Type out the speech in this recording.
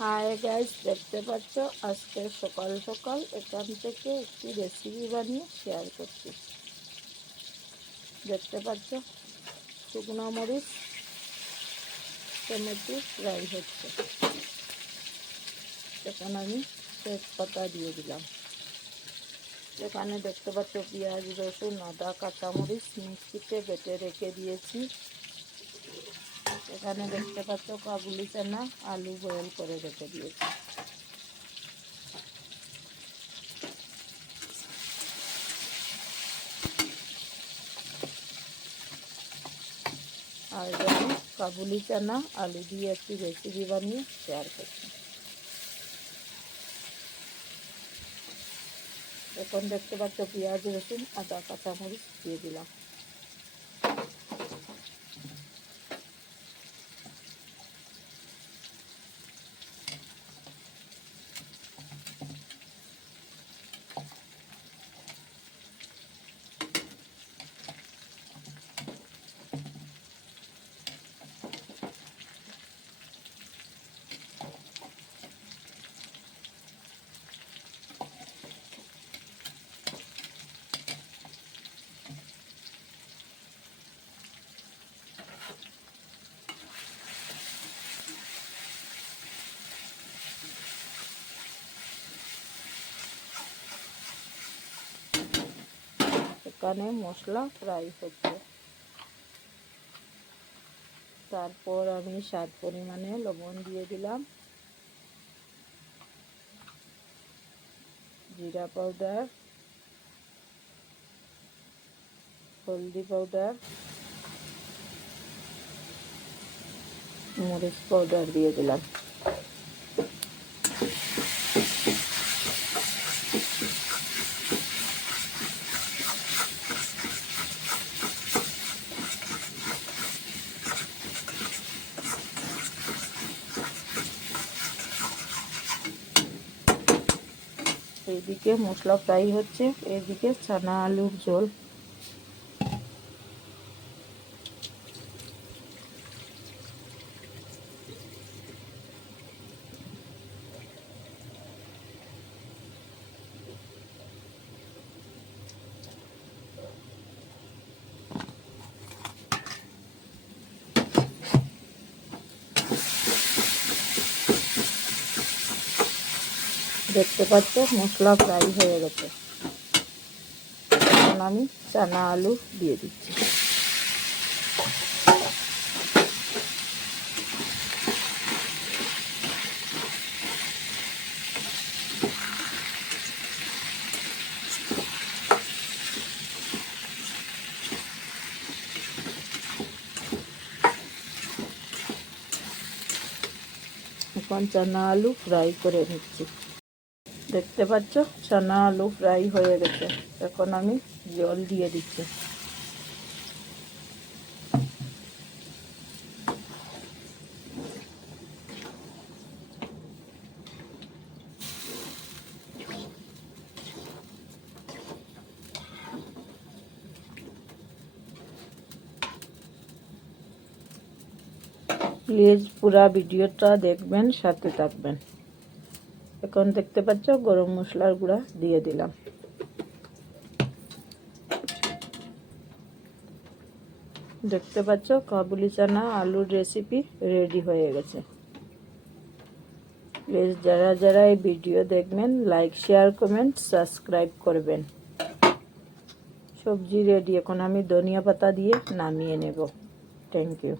Hi guys দেখতে পাচ্ছ? আজকে সকাল সকাল এখান থেকে একটি রেসিপি বানিয়ে শেয়ার করছি। দেখতে পাচ্ছ? শুকনো মরিচ, টমেটো ফ্রাই হচ্ছে। এখন আমি তেজপাতা দিয়ে দিলাম। এখানে দেখতে পাচ্ছ পেঁয়াজ, রসুন, আদা, কাঁচামরিচ মিক্সিতে বেটে রেখে দিয়েছি। এখানে দেখতে পাচ্ছ কাবুলি চানা আলু বয়েল করে রেখে দিয়েছি। আর এখানে কাবুলি চানা, আলু দিয়ে একটি রেসিপি বানিয়ে শেয়ার করছি। এখন দেখতে পাচ্ছ পেঁয়াজ, রসুন, আদা, কাঁচামরিচ দিয়ে দিলাম। এখানে মশলা ফ্রাই হচ্ছে। তারপর আমি স্বাদ পরিমাণে লবণ দিয়ে দিলাম। জিরা পাউডার হলদি পাউডার মরিচ পাউডার দিয়ে দিলাম। এইদিকে মশলা ফ্রাই হচ্ছে এদিকে ছানা আলুর ঝোল। দেখতে পাচ্ছ, মশলা ফ্রাই হয়ে গেছে। এখন আমি চানা আলু দিয়ে দিচ্ছি। এখন চানা আলু ফ্রাই করে নিচ্ছি। দেখতে পাচ্ছ? চানা আলু ফ্রাই হয়ে গেছে। এখন আমি জল দিয়ে দিচ্ছি। প্লিজ পুরা ভিডিওটা দেখবেন, সাথে থাকবেন। এখন দেখতে পাচ্ছ, গরম মশলার গুঁড়া দিয়ে দিলাম। দেখতে পাচ্ছ, কাবুলি চানা আলুর রেসিপি রেডি হয়ে গেছে। প্লিজ যারা যারা এই ভিডিও দেখবেন লাইক শেয়ার কমেন্ট সাবস্ক্রাইব করবেন। সবজি রেডি এখন আমি ধনিয়া পাতা দিয়ে নামিয়ে নেব। Thank you